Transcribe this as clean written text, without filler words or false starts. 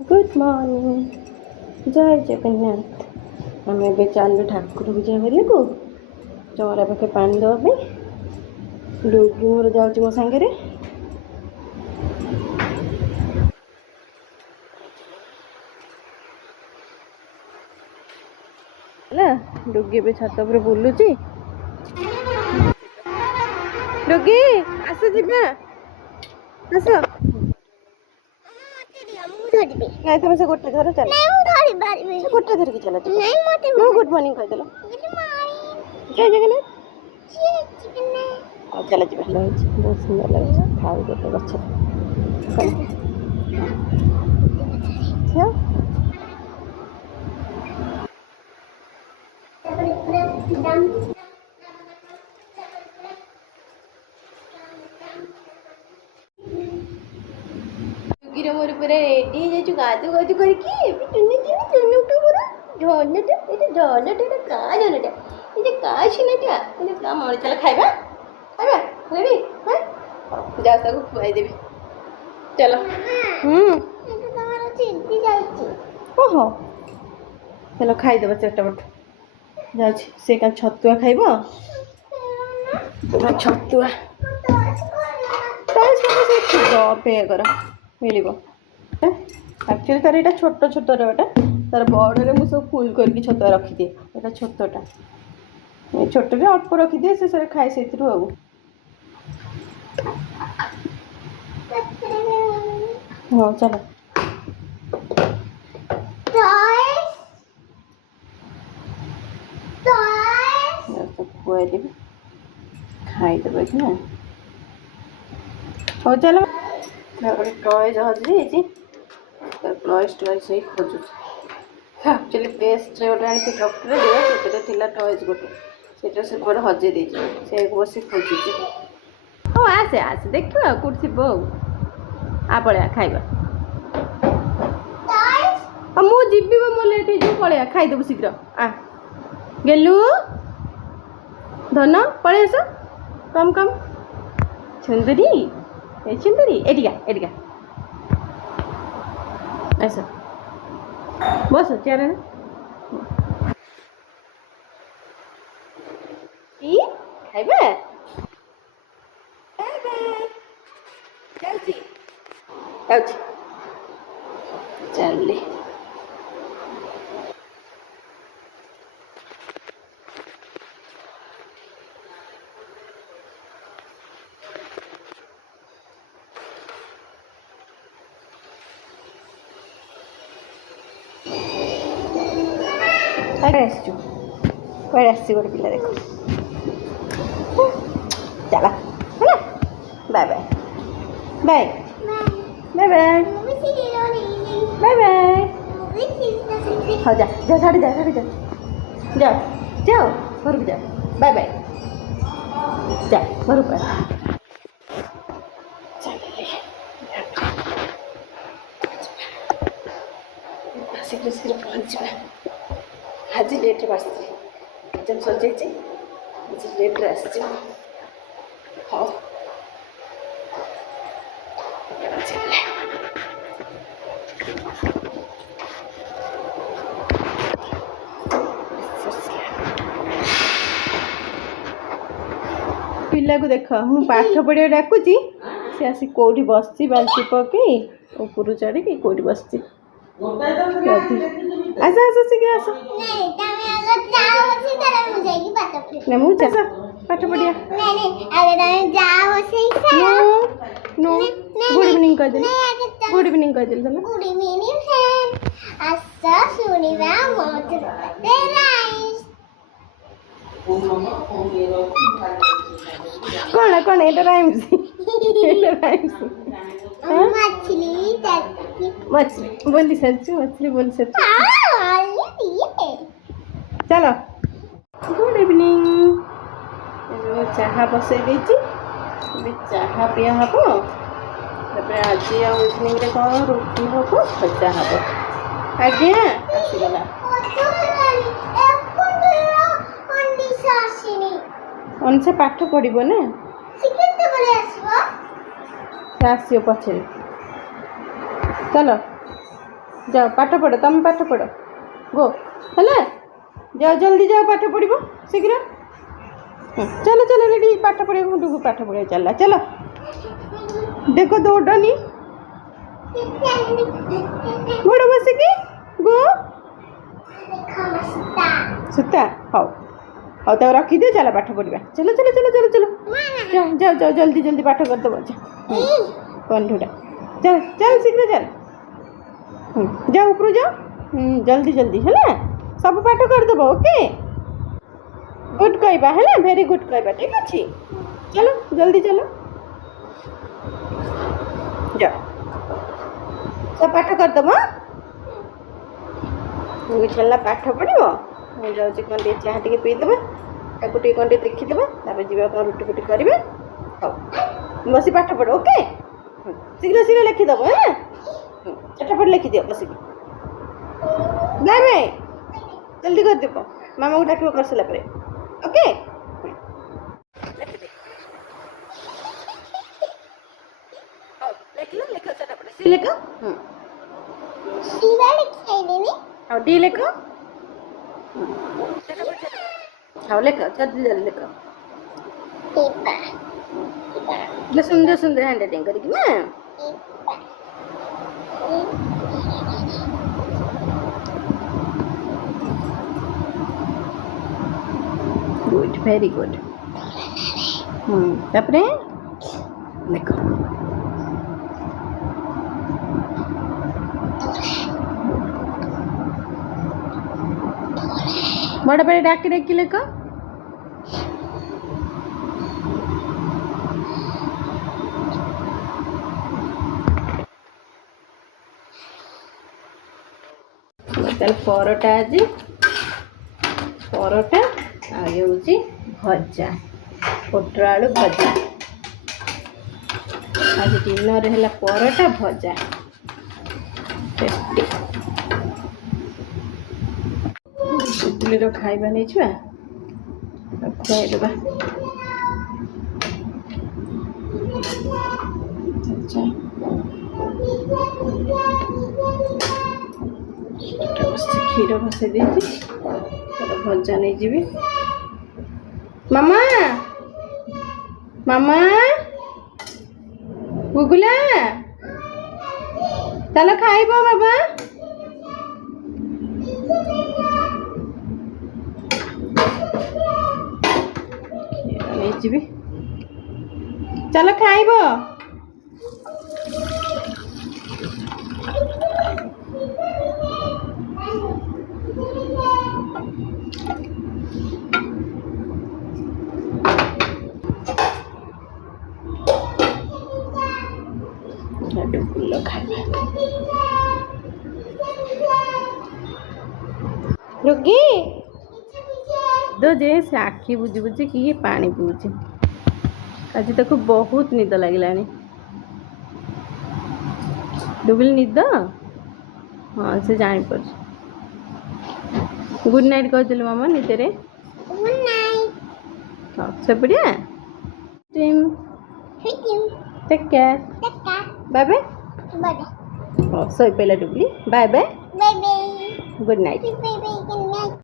good morning जय जगन्नाथ आम ए चलू ठाकुर पूजा करने को चौरा पाखे पानी देवाई डुगी मोर जाऊँ मो सांगे डुगी भी छात पर बुलुची डुगी आस जीवा आस नहीं तुम से गोटे धर चल गोटे धर चल गुड मॉर्निंग कहदेल जय जगन्नाथ चल जी बहुत सुंदर लगे खाऊ गोटे गछ मोर पूरा रेडी हो गाधु गाधु करके झनटा मणि चल खाइबा खाइबा रेडी जा खुआईदेवी चलो ओहो चलो खाईदेव चटपट जा से छतुआ खाइब छतुआ पे कर मिल एक्चुअली तार यहाँ छोट छोट रोटा तार बड़े मुझे सब फुल करके छतुआ रखिदिए यहाँ छोटा छोटे अल्प रखिदिए से सारे खाए से हाँ चलो खुआईदेवी खाईदेव ना हो चलो टॉयज हजी टॉयज टॉयज से खोजु एक्चुअली बेस्ट गोटे आनी डक्टर से टॉयज गोटे से गोटे हजे से बस खोजुची हाँ आसे आसे देख कौट थी आ पड़े खाइबा मुझे मो लेट हो पड़े खाईदेबू शीघ्र आ गेलु धन पड़े आस कम कम सुंदरी सुंदरी एटिका एटिका आस बस चेयर खाइबा चल गोटे पिला देख चल bye bye bye bye bye bye bye हाँ जा जा साढ़े जा जाओ जाओ घर को जाओ बाय बाय जा घर पर शीघ्र शीघ्र पहुँचा आज लेट आस एग्जाम सर लेट्रे आस हाँ पिला को देख मु पाठ पढ़िया डाकुची से आसी कौटी बसची बाल्टी पकई ऊपर चढ़ी कौटी बसची आस आस शीघ्र आस ना मु जा पाठ पढ़िया नो गुड इवनिंग कह देली गुड इवनिंग कह देली तुम गुड इवनिंग फ्रेंड आसा सुनिबा मत कौन एटा राइम्स मछली बोली सच्ची मछली बोली सच्ची चलो गुड इवनिंग चाहा बसई देती चाहा पिया हम आज इवनिंग कौन रुटी हम भजा हम आज्ञा आसीगला अनसा पाठ पढ़ो ना आसो पचे चलो जाओ पाठ पढ़ तुम पाठ पढ़ गो है जाओ जल्दी जाओ पाठ पढ़ शीघ्र चलो चलो रेडी पाठ पढ़े डुगु पाठ पढ़े चल चलो देखो दौड़नी गोड़ बसिकी गो सुता हौ हौ तक रखीदे चल पाठ पढ़ा चलो चलो चलो चलो चलो जाओ जाओ जाओ जल्दी जल्दी पाठ करदेव कंठूटा चल चल शीघ्र चल जाओ ऊपर जाओ जल्दी जल्दी है सब पाठ करदेव ओके गुड कहवा है वेरी गुड कहवा ठीक अच्छे चलो जल्दी चलो जाओ सब पाठ करदेव चलना पाठ पढ़ो मुझे जाऊँगी कौन टे चाह टे पीदेव ताको टे कौन टे देखीदेव तापर जी कौन रुटी फुटी करेंगे हाँ बस पाठ पढ़ो ओके शीघ्र शीघ्र लिखिदेव है चटापट लिखिदियो बस बाय बाय जल्दी कर देव मामा को डाक कर सारा पर ओके लिख हाँ डी लिख हाँ लिख जल्दी जल्दी लिख सुंदर सुंदर हैंड राइटिंग करके ना गुड वेरी गुड तापरे देखो बड़ा बड़े डाक डाक लेको परोटा आज परोटा आगे हूँ भजा पोटर आलू भजा आज डिनर है परोटा भजा टेस्टी इडली खाइबा नहीं छुआ खुआईदेवा अच्छा क्षीर बसई दे भजा नहीं जी मामा मामा गुगुला चलो खाइब बाबा नहीं जी चलो खाइब रुकी दो जे से आखि बुझी बुझी कि ये पानी पीछे आज तक बहुत निद लगे डुबली निद हाँ से जानी पड़ गुड नाइट कहते मामा निदे हाँ सब बढ़िया टेक केयर बाय बाय सो पहला डुबली बाय बाय गुड नाइट